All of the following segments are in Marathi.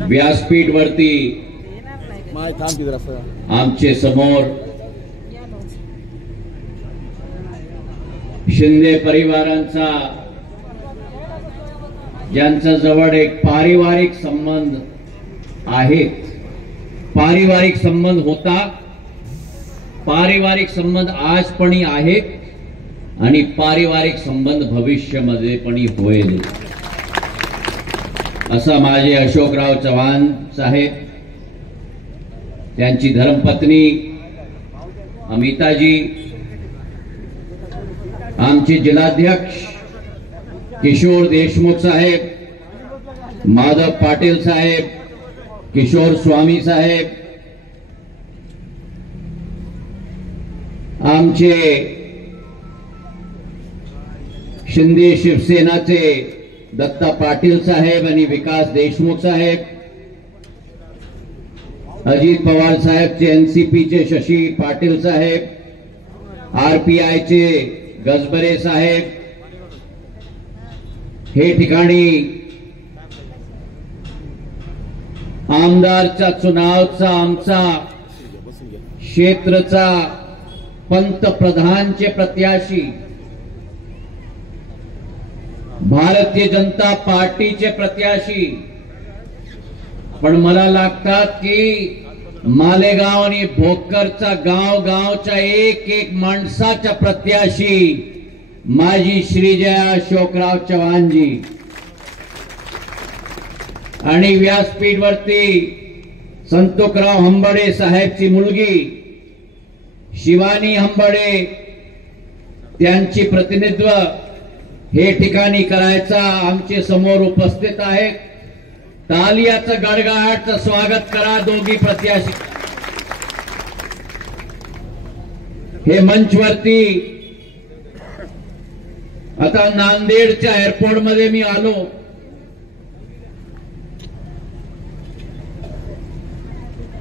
व्यासपीठ वरती आमचे समोर शिंदे परिवारांचा ज्यांचा जवळ एक पारिवारिक संबंध आहेत, पारिवारिक संबंध होता, पारिवारिक संबंध आज पण आहेत आणि पारिवारिक संबंध भविष्यामध्ये पण होईल असं माझे अशोकराव चव्हाण साहेब, त्यांची धर्मपत्नी अमिताजी, आमचे जिल्हाध्यक्ष किशोर देशमुख साहेब, माधव पाटील साहेब, किशोर स्वामी साहेब, आमचे शिंदे शिवसेनाचे दत्ता पाटील साहेब आणि विकास देशमुख साहेब, अजित पवार साहेबचे एनसीपीचे शशी पाटील साहेब, आरपीआयचे गजबरे साहेब, हे ठिकाणी आमदारचा चुनावचा आमचा क्षेत्रचा पंतप्रधानचे प्रत्याशी, भारतीय जनता पार्टीचे प्रत्याशी, पण मला लागतात की मालेगाव आणि भोकरचा गावचा एक एक माणसाचा प्रत्याशी माजी श्रीजय अशोकराव चव्हाणजी, आणि व्यासपीठ वरती संतोकराव हंबडे साहेबची मुलगी शिवानी हंबडे, त्यांची प्रतिनिधित्व हे ठिकाणी करायचा आमचे समोर उपस्थित आहेत. तालियाचं गडगडाटचं स्वागत करा दोघी प्रत्याशी. हे मंचवरती आता नांदेडच्या एअरपोर्ट मध्ये मी आलो.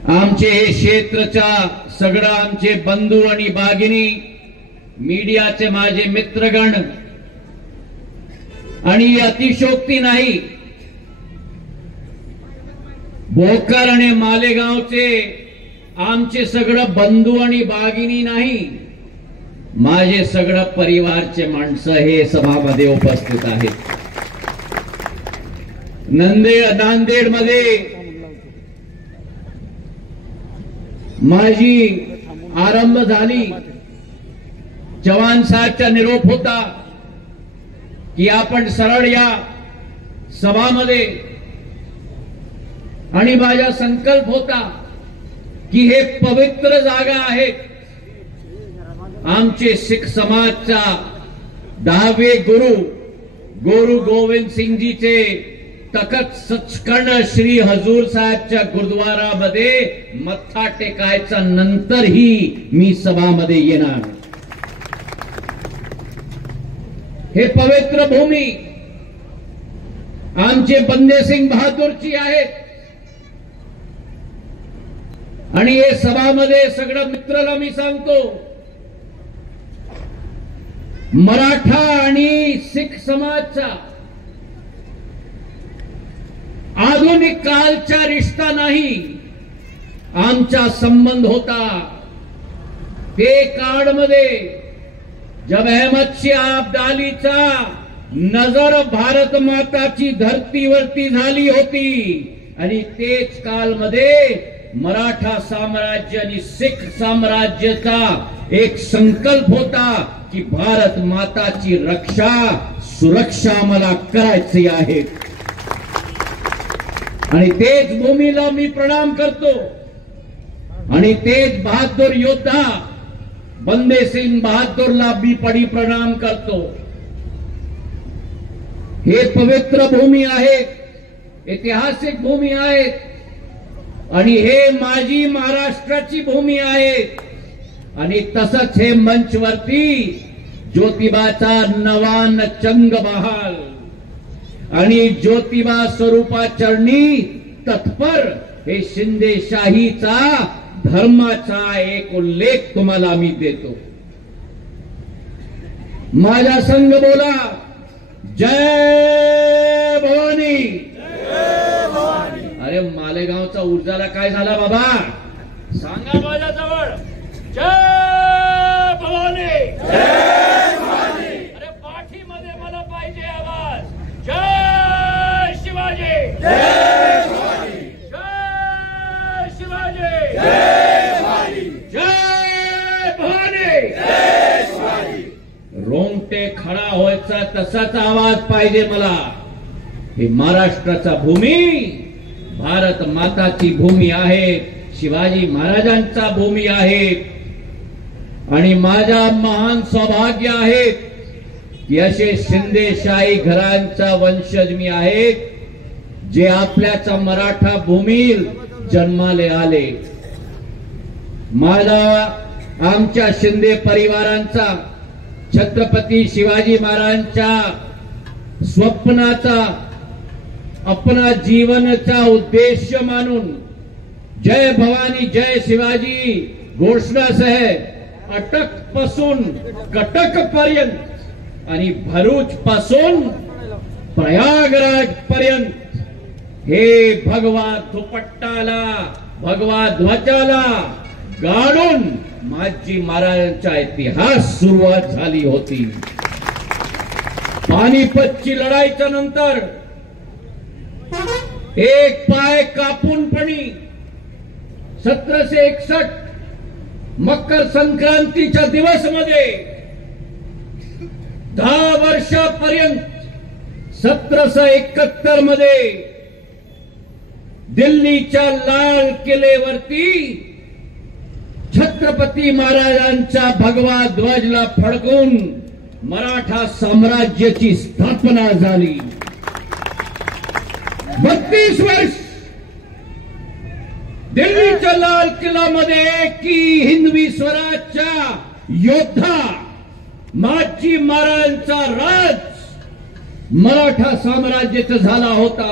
आमचे हे क्षेत्रच्या सगळं आमचे बंधू आणि भगिनी, मीडियाचे माझे मित्रगण, आणि अतिशोक्ती नाही, भोकर आणि मालेगावचे आमचे सगळं बंधू आणि भगिनी नाही, माझे सगळं परिवारचे माणसं हे सभामध्ये उपस्थित आहेत. नांदेड मध्ये माझी आरंभ झाली. चव्हाण साहेबचा निरोप होता की आपण सरळ या सभामध्ये, आणि माझा संकल्प होता की हे पवित्र जागा आहे. आमचे शीख समाजचा 10वे गुरु गोविंद सिंगजीचे तखत सचखंड श्री हजूर साहेबच्या गुरुद्वारामध्ये मत्था टेकायचा नंतरही मी सभामध्ये येणार. हे पवित्र भूमी आमचे बंदे सिंग बहादूरची आहे, आणि हे सभामध्ये सगळं मित्राला मी सांगतो, मराठा आणि शीख समाजचा आधुनिक कालचा रिश्ता नाही, आमचा संबंध होता. ते काळमध्ये जब अहमद शाह अब्दालीचा नजर भारत माताची धरतीवरती झाली होती, आणि तेच कालमध्ये मराठा साम्राज्य आणि शीख साम्राज्याचा एक संकल्प होता की भारत माताची रक्षा सुरक्षा मला करायची आहे. आणि तेच भूमीला मी प्रणाम करतो, आणि तेच बहादूर योद्धा बंदे सिंग बहादूरला मी पडी प्रणाम करतो. हे पवित्र भूमी आहे, ऐतिहासिक भूमी आहे, आणि हे माझी महाराष्ट्राची भूमी आहे. आणि तसंच हे मंचवरती ज्योतिबाचा नवान चंग बहाल आणि ज्योतिबा स्वरूपा चरणी तत्पर हे शिंदेशाहीचा धर्माचा एक उल्लेख तुम्हाला मी देतो. माझा संघ बोला, जय भवानी. अरे मालेगावचा उर्जाला काय झाला बाबा? सांगा माझ्याजवळ. जय भवानी, जय भवानी. अरे पाठीमध्ये मला पाहिजे आवाज. जय शिवाजी, जय भवानी, जय शिवाजी, जय भवानी, जय भवानी, जय शिवाजी. रोंगटे खडा व्हायचा तसाच आवाज पाहिजे मला. ही महाराष्ट्राचा भूमी भारत माताची भूमी आहे, शिवाजी महाराजांचा भूमी आहे. आणि माझा महान सौभाग्य आहे की असे शिंदेशाही घरांचा वंशज मी आहे, जे आपल्याचा मराठा भूमीत जन्माले आले. माझा आमच्या शिंदे परिवारांचा छत्रपती शिवाजी महाराजांच्या स्वप्नाचा अपना जीवनाचा उद्देश मानून जय भवानी जय शिवाजी घोषणासह अटक पासून कटक पर्यंत आणि भरूच पासून प्रयागराज पर्यंत हे भगवा दुपट्टाला भगवा ध्वजाला गाडून माझी महाराजांचा इतिहास सुरुवात झाली होती. पानिपतची लढाईच्या नंतर एक पाय कापूनपणी 1761 मकर संक्रांतीच्या दिवसमध्ये 10 वर्षापर्यंत 1771 मध्ये दिल्लीच्या लाल किल्ल्यावरती छत्रपती महाराजांच्या भगवा ध्वजला फडकून मराठा साम्राज्याची स्थापना झाली. 32 वर्ष दिल्लीच्या लाल किल्ल्यामध्ये की हिंदवी स्वराज्याचा योद्धा माझी महाराजांचा राज मराठा साम्राज्याचा झाला होता.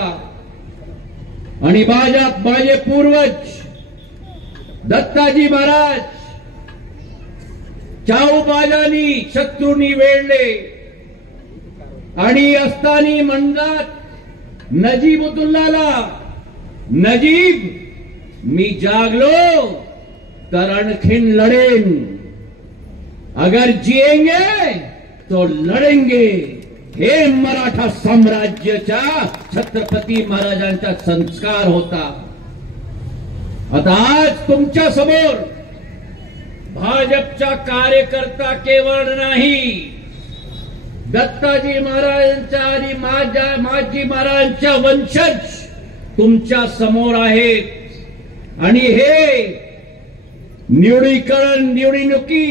आणि माझे पूर्वज दत्ताजी महाराज चाऊबाजांनी शत्रूंनी वेढले आणि अस्तानी म्हणतात नजीबुद्दौलाला, नजीब मी जागलो तर आणखीन लढेन, अगर जिएंगे तो लढेंगे. हे मराठा साम्राज्याच्या छत्रपती महाराजांचा संस्कार होता. आता आज तुमच्या समोर भाजपचा कार्यकर्ता केवळ नाही, दत्ताजी महाराजांचा आणि माझी महाराजांच्या वंशज तुमच्या समोर आहेत. आणि हे निवडणुकी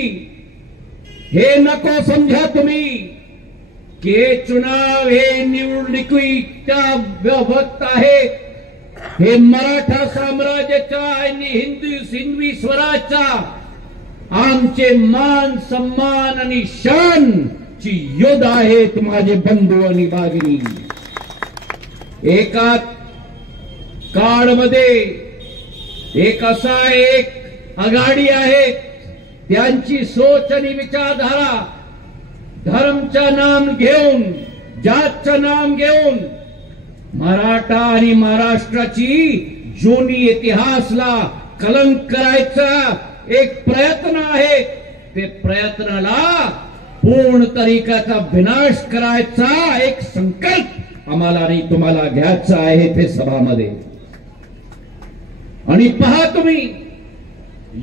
हे नको समजा तुम्ही की हे चुनाव हे निवडणुकीचा वक्त आहे. हे मराठा साम्राज्याचा आणि हिंदवी स्वराज्याचा आमचे मान सन्मान आणि शान ची योद्धा आहेत माझे बंधू आणि भगिनी. एका काळमध्ये एक असा एक आघाडी आहे, त्यांची सोच आणि विचारधारा धर्मचं नाम घेऊन जातचं नाम घेऊन मराठा आणि महाराष्ट्राची जुनी इतिहासला कलंक करायचा एक प्रयत्न आहे. ते प्रयत्नाला पूर्ण तरीकाचा विनाश करायचा एक संकल्प आम्हाला आणि तुम्हाला घ्यायचा आहे ते सभामध्ये. आणि पहा तुम्ही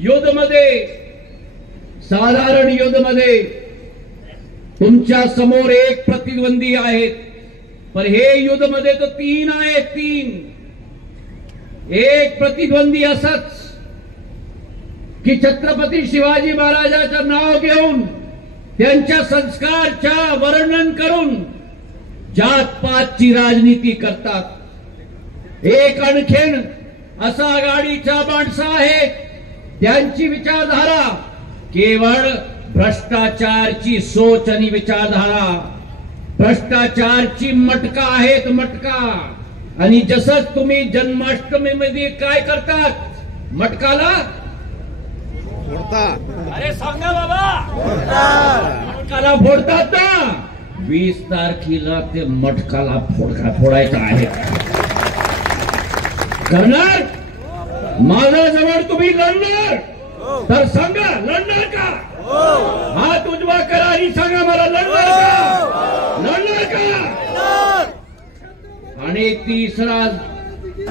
युद्धमध्ये साधारण युद्धमध्ये तुमच्या समोर एक प्रतिद्वंदी आहेत, पण हे युद्धमध्ये तर 3 आहेत. 3 एक प्रतिद्वंदी असाच की छत्रपती शिवाजी महाराजांचं नाव घेऊन त्यांच्या संस्कारच्या वर्णन करून जातपातची राजनीती करतात. एक आणखीन असा आघाडीचा माणसं आहे, त्यांची विचारधारा केवळ भ्रष्टाचारची सोच आणि विचारधारा, भ्रष्टाचारची मटका आहेत मटका. आणि जसं तुम्ही जन्माष्टमीमध्ये काय करतात मटकाला फोडतात. अरे सांगा बाबा, मटकाला फोडतात ना. 20 तारखेला ते मटकाला फोडायचा आहे. करणार? माझ्याजवळ तुम्ही लढणार तर सांगा, लढणार का? हात उजवा करा आणि सांगा मला, लढणार का? लढणार का? आणि तिसरा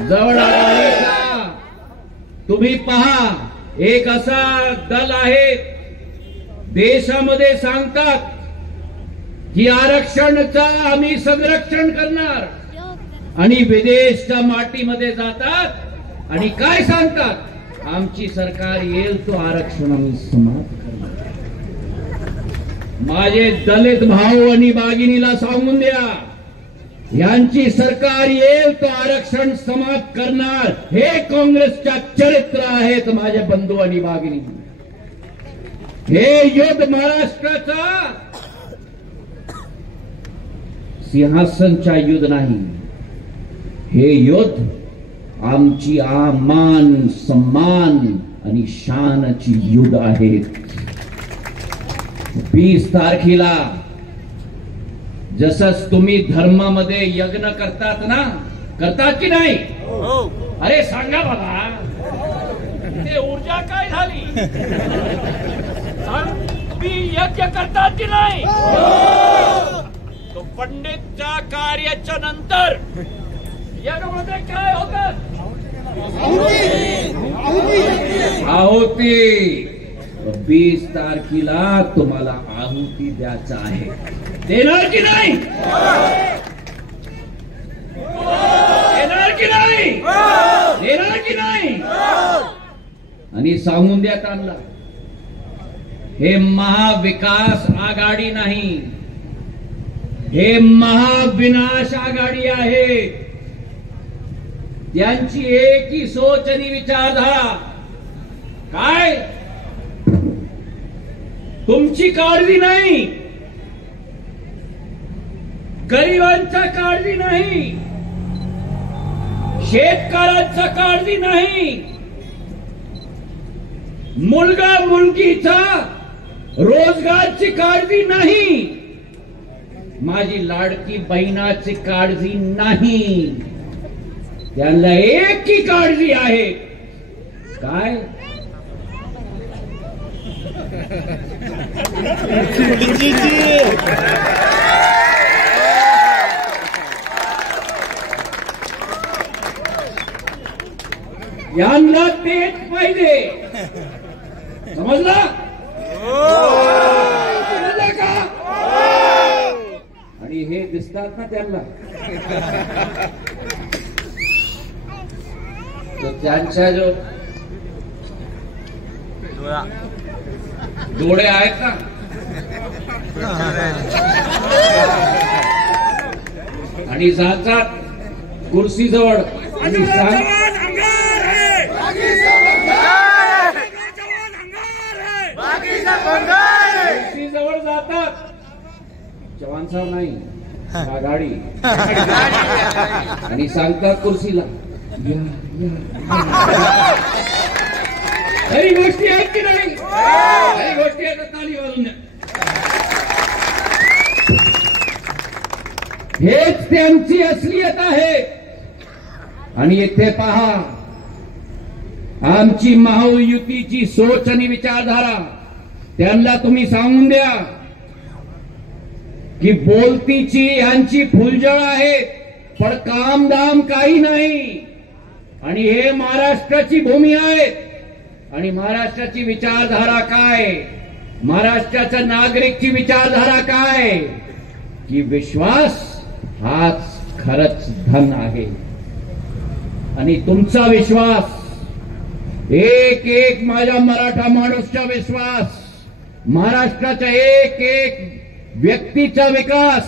जवळ आहे का? तुम्ही पहा, एक असा दल आहे देशामध्ये सांगतात की आरक्षणचं आम्ही संरक्षण करणार, आणि विदेशच्या मातीमध्ये जातात आणि काय सांगतात, आमची सरकार येईल तो आरक्षण आम्ही समाप्त करणार. माझे दलित भाऊ आणि भगिनीला सांगून द्या, यांची सरकार येईल तो आरक्षण समाप्त करणार. हे काँग्रेसच्या चरित्र आहेत माझे बंधू आणि भगिनी. हे युद्ध महाराष्ट्राचा सिंहासनच्या युद्ध नाही, हे युद्ध आमची मान सम्मान आणि शानची युद्ध आहे. 20 तारखेला जसंच तुम्ही धर्मामध्ये यज्ञ करतात ना, करतात की नाही? अरे सांगा मला, ते ऊर्जा काय झाली? तुम्ही यज्ञ करतात की नाही? तो पंडितच्या कार्याच्या नंतर यामध्ये काय होतं? आहुती. 20 तारखेला तुम्हाला आहुती द्यायचा आहे. देणार की नाही? देणार की नाही? देणार की नाही? आणि सांगून द्या त्यांना, हे महाविकास आघाडी नाही, हे महाविनाश आघाडी आहे. त्यांची एक ही सोच आणि विचारधारा काय? तुमची काळजी नाही, गरिबांचा काळजी नाही, शेतकऱ्यांचा काळजी नाही, मुलगा मुलगीचा रोजगारची काळजी नाही, माझी लाडकी बहिणाची काळजी नाही. त्यांना एक ही काळजी आहे, काय? यांना तेच पाहिजे. समजला? समजला का? आणि हे दिसतात ना त्यांना, तो त्यांच्या जो डोळे आहेत ना, आणि जातात कुर्सीजवळ आणि कुर्सीजवळ जातात, जवान साहेब नाही गाडी, आणि सांगतात कुर्सीला, खरी गोष्टी आहेत की नाही? खरी गोष्टी आहेत, ताली वाजून द्या. हेच त्यांची असलियत आहे. आणि येथे पहा, आमची महायुतीची सोच आणि विचारधारा त्यांना तुम्ही सांगून द्या की बोलतीची यांची फुलझड आहे, पण कामदाम काही नाही. आणि हे महाराष्ट्राची भूमी आहे, आणि महाराष्ट्राची विचारधारा काय? महाराष्ट्राच्या नागरिकची विचारधारा काय? की विश्वास हाच खरंच धन आहे. आणि तुमचा विश्वास, एक एक माझ्या मराठा माणूसचा विश्वास, महाराष्ट्राचा एक एक व्यक्तीचा विकास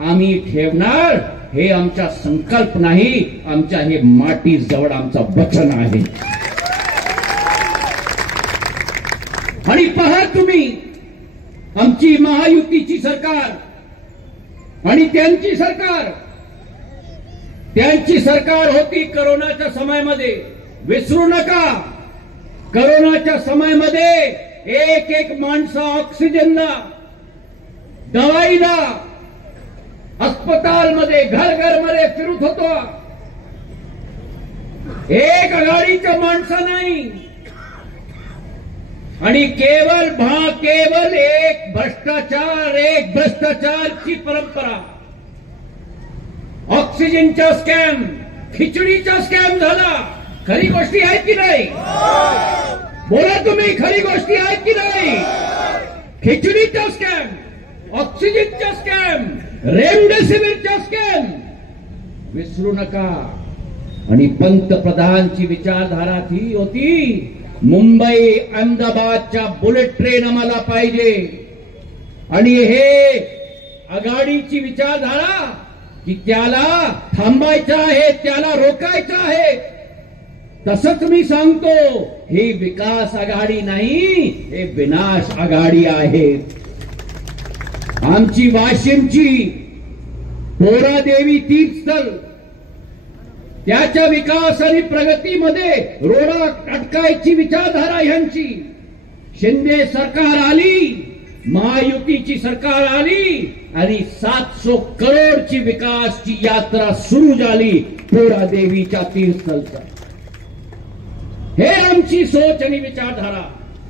आम्ही ठेवणार. हे आमचा संकल्प नाही, आमच्या हे माटी जवळ आमचा वचन आहे. आणि पहा तुम्ही, आमची महायुतीची सरकार आणि त्यांची सरकार होती करोनाच्या समयामध्ये. विसरू नका, करोनाच्या समयामध्ये एक एक माणसा ऑक्सिजनला, दवाईला, अस्पताल मध्ये, घर घर मध्ये फिरत होतो. एक आघाडीचं माणसं नाही आणि केवळ एक भ्रष्टाचारची परंपरा. ऑक्सिजनचा स्कॅम, खिचडीचा स्कॅम झाला. खरी गोष्टी आहेत की नाही? बोला तुम्ही, खरी गोष्टी आहेत की नाही? खिचडीचा स्कॅम, ऑक्सिजनचा स्कॅम, रेमडेसिवीरचा स्कॅम विसरू नका. आणि पंतप्रधानची विचारधारा ती होती, मुंबई अहमदाबादच्या बुलेट ट्रेन आम्हाला पाहिजे. आणि हे आघाडीची विचारधारा की त्याला थांबायचं आहे, त्याला रोकायचं आहे. तसंच मी सांगतो, ही विकास आघाडी नाही, हे विनाश आघाडी आहे. आमची वाशिमची पोरादेवी तीर्थस्थळ, त्याच्या विकास आणि प्रगतीमध्ये रोडा अटकायची विचारधारा यांची. शिंदे सरकार आली, महायुतीची सरकार आली आणि 700 करोडची विकासची यात्रा सुरू झाली पोरादेवीच्या तीर्थस्थळचा. हे आमची सोच आणि विचारधारा,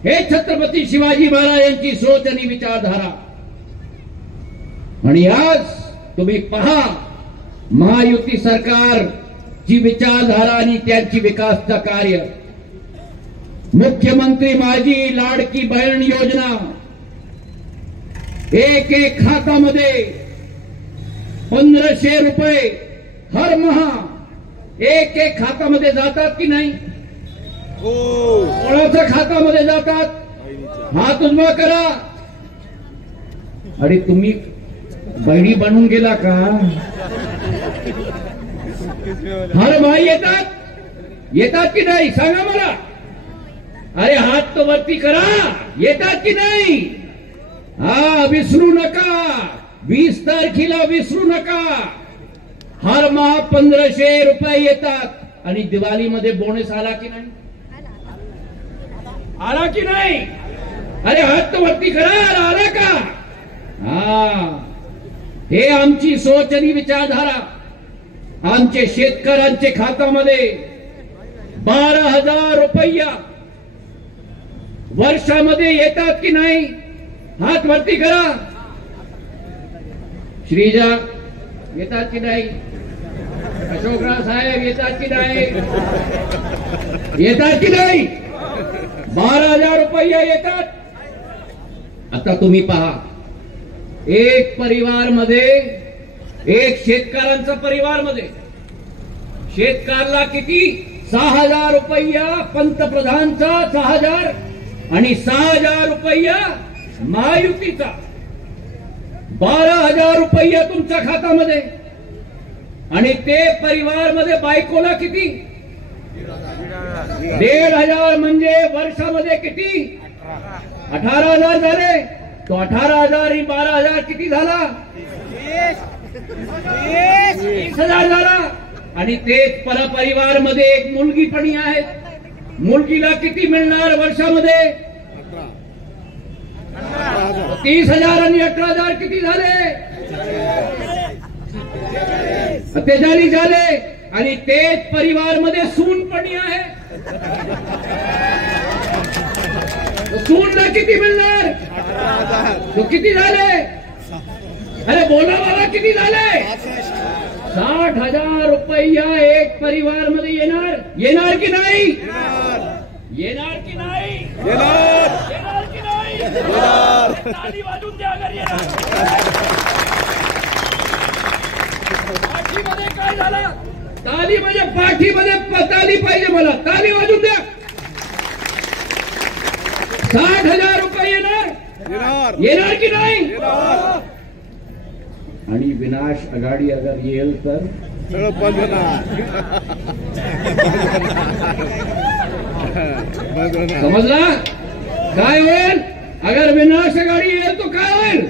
हे छत्रपती शिवाजी महाराजांची सोच आणि विचारधारा. आणि आज तुम्ही पहा, महायुती सरकारची विचारधारा आणि त्यांची विकासचं कार्य. मुख्यमंत्री माझी लाडकी बहीण योजना, एक खात्यामध्ये 1500 रुपये हर महा एक खात्यामध्ये जातात की नाही? कोणाच्या खात्यामध्ये जातात? हात उजवा करा. अरे तुम्ही बहिणी बनून गेला का? हर भाई येतात की नाही? सांगा मला. अरे हात तो वरती करा. येतात की नाही? हा, विसरू नका. 20 तारखेला विसरू नका. हर माह 1500 रुपये येतात. आणि दिवाळीमध्ये बोनस आला की नाही? आला की नाही? अरे हात तो वरती करा. आला का? हा, हे आमची सोच आणि विचारधारा. आमचे शेतकऱ्यांचे खात्यामध्ये 12,000 रुपया वर्षामध्ये येतात की नाही? हात वरती करा. श्रीजा येतात की नाही? अशोकराव साहेब येतात की नाही? येतात की नाही? 12,000 रुपये येतात. आता तुम्ही पहा, एक परिवारमध्ये, एक शेतकऱ्यांचा परिवारमध्ये शेतकऱ्याला किती? 6,000 रुपया पंतप्रधानचा 6,000 आणि 6,000 रुपया महायुतीचा. 12,000 रुपया तुमच्या खात्यामध्ये. आणि ते परिवारमध्ये बायकोला किती? 1,500 म्हणजे वर्षामध्ये किती? 18,000 झाले. तो 18,000 आणि 12,000 किती झाला? 30,000 झाला. आणि तेच परपरिवारमध्ये एक मुलगी पण आहे. मुलगीला किती मिळणार वर्षामध्ये? 30,000 आणि 18,000 किती झाले? 43 झाले. आणि तेच परिवारमध्ये सून पण आहे. सूनला किती मिळणार? तो किती झाले? अरे बोला मला, किती झाले? 60,000 रुपया एक परिवारमध्ये येणार. येणार की नाही? येणार की नाही? येणार की नाही? ताली वाजून द्या अगर येणार. पाठीमध्ये काय झालं? ताली म्हणजे पाठीमध्ये ताली पाहिजे मला. ताली वाजून द्या. 60,000 रुपये येणार. येणार की नाही? आणि विनाश आघाडी अगर येईल तर समजला? काय होईल? अगर विनाश आघाडी येईल तो काय होईल?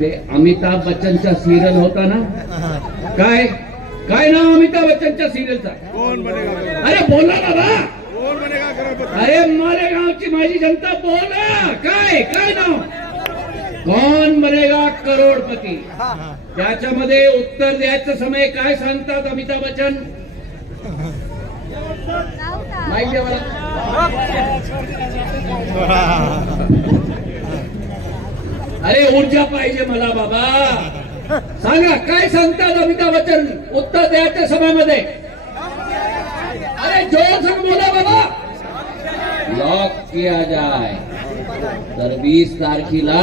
ते अमिताभ बच्चनचा सिरियल होता ना, काय काय नाव अमिताभ बच्चनच्या सिरियलचा? अरे बोला बाबा. अरे मालेगावची माझी जनता बोला. काय काय नाव? कौन बनेगा करोडपती, त्याच्यामध्ये उत्तर द्यायचं समय काय सांगतात अमिताभ बच्चन? माहिती द्या मला. अरे ऊर्जा पाहिजे मला बाबा, सांगा काय सांगतात अमिताभ बच्चन उत्तर द्यायच्या सभामध्ये? अरे जोर से बोला बाबा. लॉक किया जाए. तर 20 तारखेला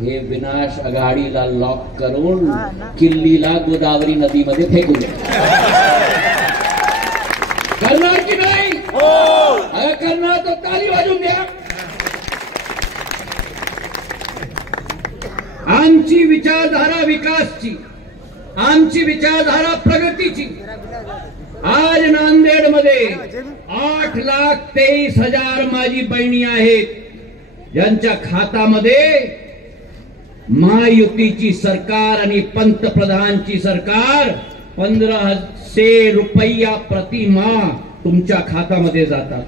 हे विनाश आघाडीला लॉक करून किल्लीला गोदावरी नदीमध्ये फेकून द्या. करणार की नाही? अरे करणार तर ताली वाजून द्या. आमची विचारधारा विकासची, आमची विचारधारा प्रगतीची. आज नांदेडमध्ये 8,23,000 माझी बहिणी आहेत, ज्यांच्या खात्यामध्ये महायुतीची सरकार आणि पंतप्रधानची सरकार 1,500 रुपया प्रतिमाह तुमच्या खात्यामध्ये जातात.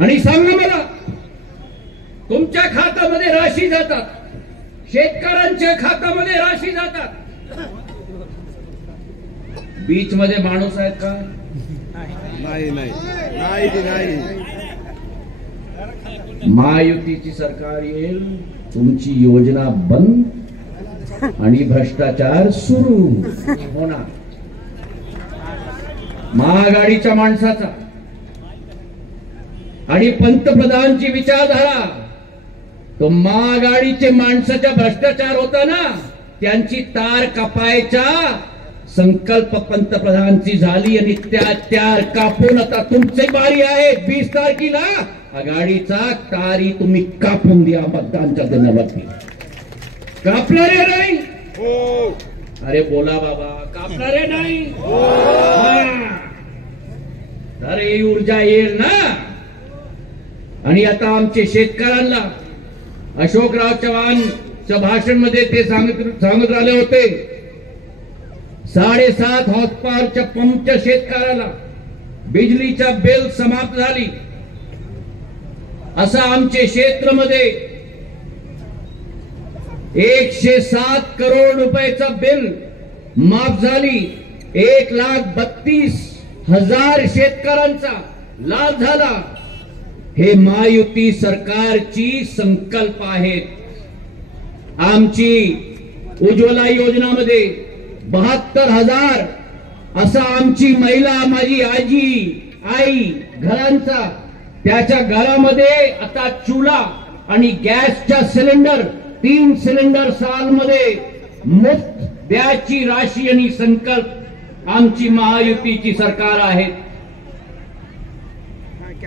आणि सांगा मला, तुमच्या खात्यामध्ये राशी जातात, शेतकऱ्यांच्या खात्यामध्ये राशी जातात. बीच मध्ये माणूस आहेत का? नाही नाही नाही. महायुतीची सरकार येईल, तुमची योजना बंद आणि भ्रष्टाचार सुरू होणार. महाआघाडीच्या माणसाचा आणि पंतप्रधानची विचारधारा, तो महाआघाडीचे माणसाचा भ्रष्टाचार होता ना, त्यांची तार कापायचा संकल्प पंतप्रधानची झाली आणि त्या तार कापून आता तुमची बारी आहे. 20 तारखेला आघाडीचा तारी तुम्ही कापून द्या मतदानच्या दिनावरती. कापणार आहे नाही? अरे बोला बाबा, कापणार आहे नाही? अरे ऊर्जा येईल ना. आणि आता आमचे शेतकऱ्यांना अशोकराव चव्हाणच्या भाषण मध्ये ते सांगत राहिले होते, 7.5 हॉर्सपावरच्या पंपच्या शेतकऱ्याला बिजलीच्या बिल समाप्त झाली. असं आमचे क्षेत्रामध्ये 107 करोड रुपयाचा बिल माफ झाली. 1,32,000 शेतकऱ्यांचा लाभ झाला. हे महायुती सरकारची संकल्प आहेत. आमची उज्ज्वला योजनामध्ये 72,000 असा आमची महिला, माझी आजी, आई घरांचा, त्याच्या घरामध्ये आता चुला आणि गॅसच्या सिलेंडर 3 सिलेंडर सालमध्ये मुफ्त द्यायची राशी आणि संकल्प आमची महायुतीची सरकार आहे.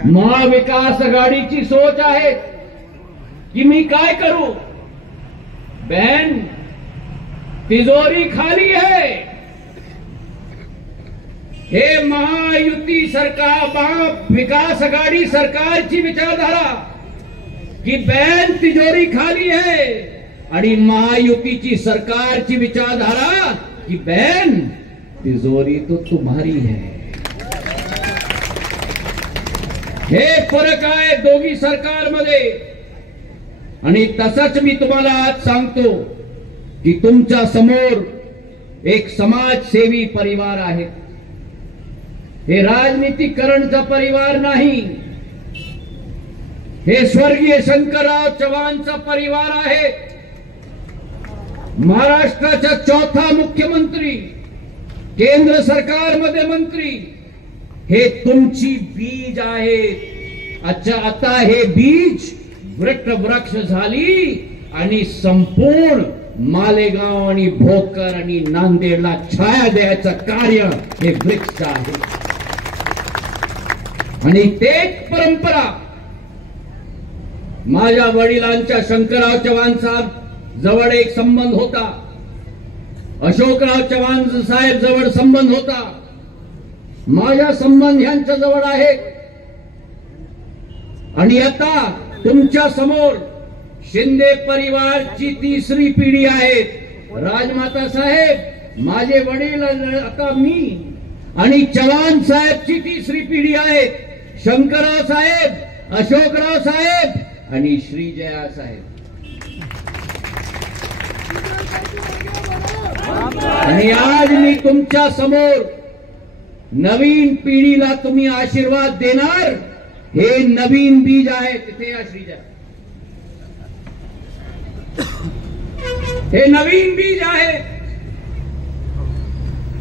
महाविकास आघाडीची सोच आहे की मी काय करू, बहन तिजोरी खाली है. हे महायुती सरकार, विकास आघाडी सरकारची विचारधारा की बहन तिजोरी खाली है, आणि महायुतीची सरकारची विचारधारा की बहन तिजोरी तो तुम्हारी है. हे फरक आहे दोघी सरकारमध्ये. आणि तसंच मी तुम्हाला आज सांगतो की तुमच्या समोर एक समाजसेवी परिवार आहे. हे राजनीतिकरणचा परिवार नाही, हे स्वर्गीय शंकरराव चव्हाणचा परिवार आहे. महाराष्ट्राचा 4था मुख्यमंत्री, केंद्र सरकारमध्ये मंत्री, हे तुमची बीज आहेत. अच्छा, आता हे बीज वृक्ष झाली आणि संपूर्ण मालेगाव आणि भोकर आणि नांदेडला छाया द्यायचं कार्य हे वृक्ष आहे. आणि तेच परंपरा माझ्या वडिलांच्या शंकरराव चव्हाण साहेब जवळ एक संबंध होता, अशोकराव चव्हाण साहेब जवळ संबंध होता, माझा संबंध यांच्या जवळ आहे. आणि आता तुमच्या समोर शिंदे परिवारची 3री पिढी आहे. राजमाता साहेब माझे वडील, आता मी, आणि चव्हाण साहेबची 3री पिढी आहे. शंकरराव साहेब, अशोकराव साहेब आणि श्रीजया साहेब. आणि आज मी तुमच्या समोर नवीन पिढीला तुम्ही आशीर्वाद देणार, हे नवीन बीज आहे. तिथे आश्रीजा, हे नवीन बीज आहे.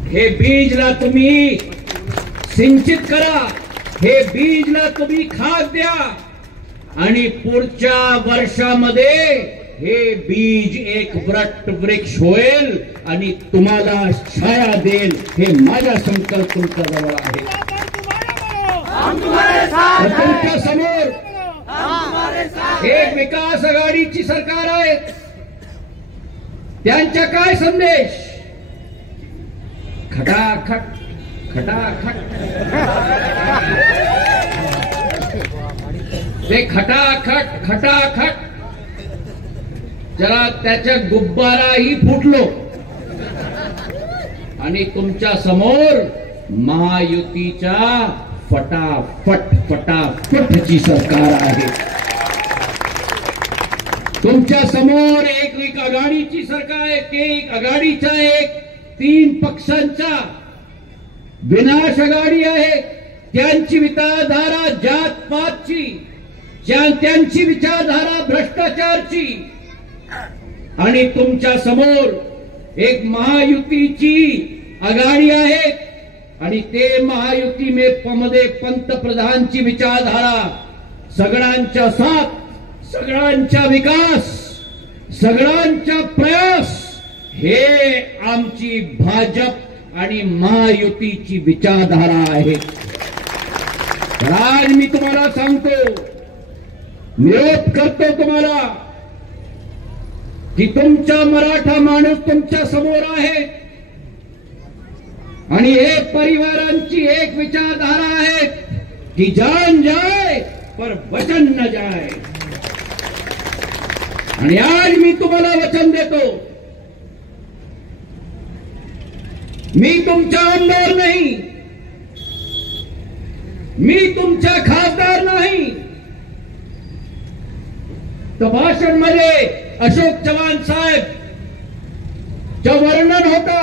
हे बीजला तुम्ही सिंचित करा, हे बीजला तुम्ही खाद द्या आणि पुढच्या वर्षामध्ये हे बीज एक वृक्ष होईल आणि तुम्हाला छाया देईल. हे माझा संकल्प तुमच्या जवळ आहे. तुमच्या समोर एक विकास आघाडीची सरकार आहे. त्यांचा काय संदेश? खटाखट खटाखट, ते खटाखट खटाखट, जरा त्याच्या गुब्बाराही फुटलो आणि तुमच्या समोर महायुतीच्या फटाफट फटाफटची सरकार आहे. तुमच्या समोर एक आघाडीची सरकार आहे. एक आघाडीच्या एक 3 पक्षांचा विनाश आघाडी आहे. त्यांची विचारधारा जातपातची, त्यांची विचारधारा भ्रष्टाचारची. आणि तुमच्या समोर एक महायुतीची आघाडी आहे आणि ते महायुती मध्ये पंतप्रधानची विचारधारा, सगळ्यांचा साथ, सगळ्यांचा विकास, सगळ्यांचा प्रयास, हे आमची भाजप आणि महायुतीची विचारधारा आहे. आज मी तुम्हाला सांगतो, निरोप करतो तुम्हाला की तुमचा मराठा माणूस तुमच्या समोर आहे आणि हे परिवारांची एक विचारधारा आहे की जान जाए पर वचन न जाए. आणि आज मी तुम्हाला वचन देतो, मी तुमचा आमदार नाही, मी तुमचा खासदार नाही. तर भाषण मध्ये अशोक चव्हाण साहेब चं वर्णन होता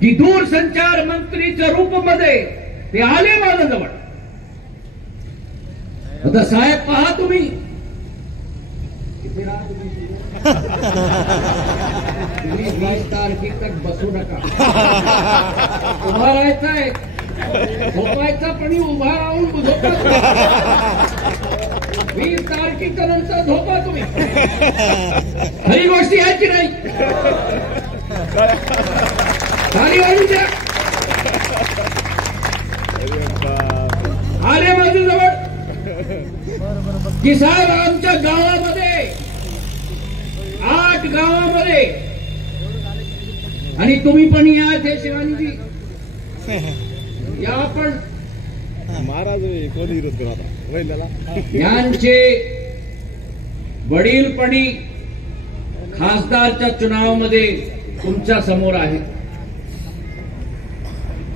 की दूरसंचार मंत्रीच्या रूपामध्ये ते आले माझ्याजवळ. आता साहेब पहा, तुम्ही तुम्ही 20 तारखेतक बसू नका. उभा राहायचंय, झोपायचा पण उभा राहून झोपा. 20 तारखेच्या नंतर झोपा तुम्ही. खरी गोष्टी यायची नाही. खाली वाढू द्या. आले माझ्या जवळ की साहेब आमच्या गावामध्ये 8 गावामध्ये, आणि तुम्ही पण या थे शिवानीजी या, पण महाराज कोण विरोध करता यांचे वडीलपणी खासदारच्या चुनावामध्ये तुमच्या समोर आहे.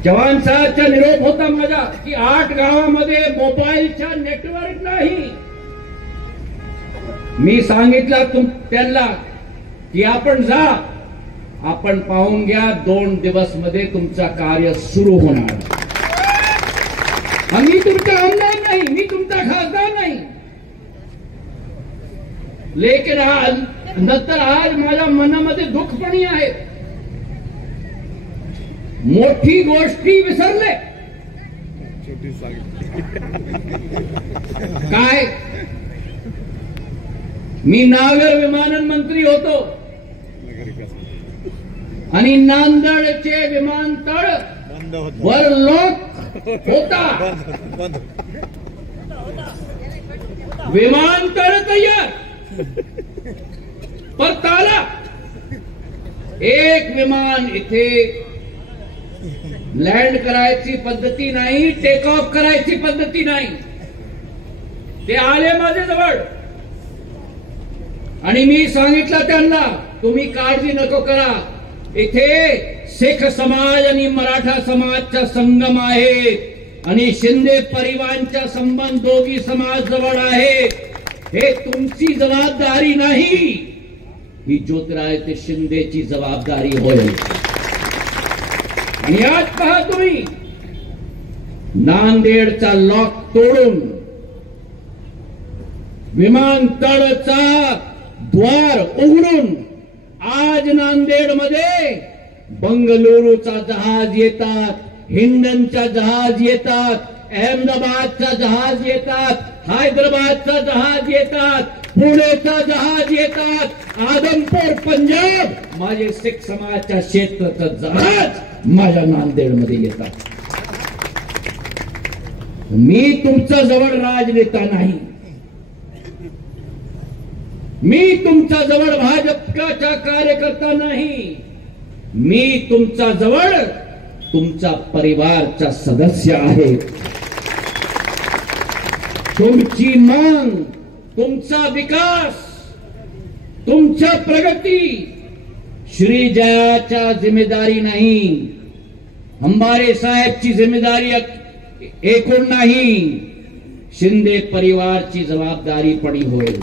चव्हाण साहेबचा निरोप होता माझा की 8 गावामध्ये मोबाईलच्या नेटवर्क नाही. मी सांगितलं त्यांना की आपण जा, आपण पाहून घ्या, 2 दिवस मध्ये तुमचं कार्य सुरू होणार. मी तुमचा आमदार नाही, मी तुमचा खासदार नाही. लेकिन आज नंतर आज माझ्या मनामध्ये दुःखपणी आहे. मोठी गोष्टी विसरले. काय, मी नागर विमानन मंत्री होतो आणि नांदेडचे विमानतळ वर लॉक होता. विमानतळ तयार, पर ताला. एक विमान इथे लँड करायची पद्धती नाही, टेक ऑफ करायची पद्धती नाही. ते आले माझ्या जवळ आणि मी सांगितलं त्यांना, तुम्ही काळजी नको करा, इथे शीख समाज आणि मराठा समाजचा संगम आहे आणि शिंदे परिवारांचा संबंध दोघी समाज जवळ आहे. हे तुमची जबाबदारी नाही, ही ज्योतिरादित्य शिंदेची जबाबदारी होईल. आणि आज पहा तुम्ही, नांदेडचा लॉक तोडून विमानतळाचा द्वार उघडून आज नांदेडमध्ये बंगळुरूचा जहाज येतात, हिंडनचा जहाज येतात, अहमदाबादचा जहाज येतात, हैदराबादचा जहाज येतात, पुणेचा जहाज येतात, आदमपूर पंजाब माझे सिख समाजाच्या क्षेत्राचं जहाज माझ्या नांदेडमध्ये येतात. मी तुमच्या जवळ राजनेता नाही, मी तुमच्या जवळ भाजपचा कार्यकर्ता नाही, मी तुमच्या जवळ तुमचा परिवारचा सदस्य आहे. तुमची मांग, तुमचा विकास, तुमच्या प्रगती श्री जयाच्या जिम्मेदारी नाही, हंबारे साहेबची जिम्मेदारी एकूण नाही, शिंदे परिवारची जबाबदारी पडी होईल.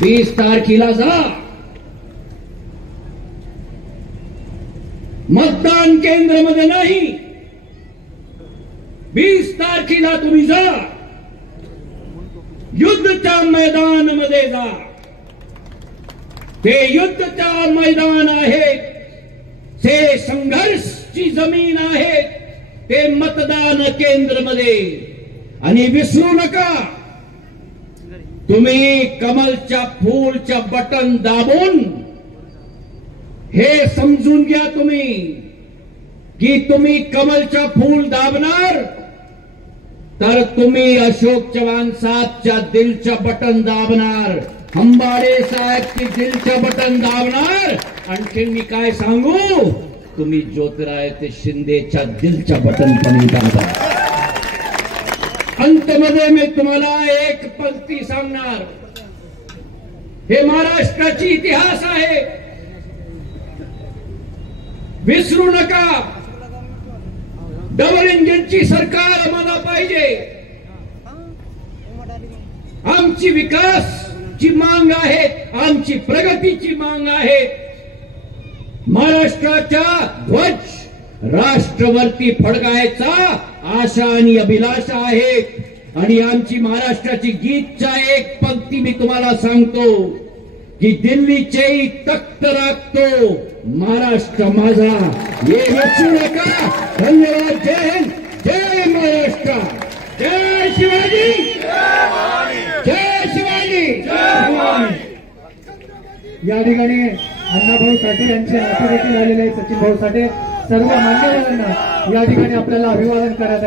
20 तारखेला जा, मतदान केंद्रामध्ये नाही, 20 तारखेला तुम्ही जा, युद्धच्या मैदानामध्ये जा. ते युद्धच्या मैदान आहे, ते संघर्षची जमीन आहे, ते मतदान केंद्रामध्ये. आणि विसरू नका, तुम्ही कमलच्या फूलच्या बटन दाबून हे समजून घ्या तुम्ही की तुम्ही कमलच्या फूल दाबणार तर तुम्ही अशोक चव्हाण साहेबच्या दिलच्या बटन दाबणार, हंबारे साहेबची दिलच्या बटन दाबणार. आणखी मी काय सांगू, तुम्ही ज्योतिरादित्य शिंदेच्या दिलच्या बटन पण दाबा. अंतमध्ये मी तुम्हाला एक पंक्ती सांगणार, हे महाराष्ट्राची इतिहास आहे, विसरू नका. डबल इंजिनची सरकार आम्हाला पाहिजे. आमची विकासची मांग आहे, आमची प्रगतीची मांग आहे. महाराष्ट्राचा ध्वज राष्ट्रवरती फडकायचा आशा आणि अभिलाषा आहे. आणि आमची महाराष्ट्राची गीतच्या एक पंक्ती मी तुम्हाला सांगतो की दिल्लीचेही तख्त राखतो महाराष्ट्र माझा, हे विसरू नका. धन्यवाद. जय हिंद, जय महाराष्ट्र, जय शिवाजी, जय शिवाजी. या ठिकाणी अण्णाभाऊ साठे यांचे नाते देखील आलेले आहे. सचिन भाऊ साठे सर्व मान्यवरांना या ठिकाणी आपल्याला अभिवादन करत आहे.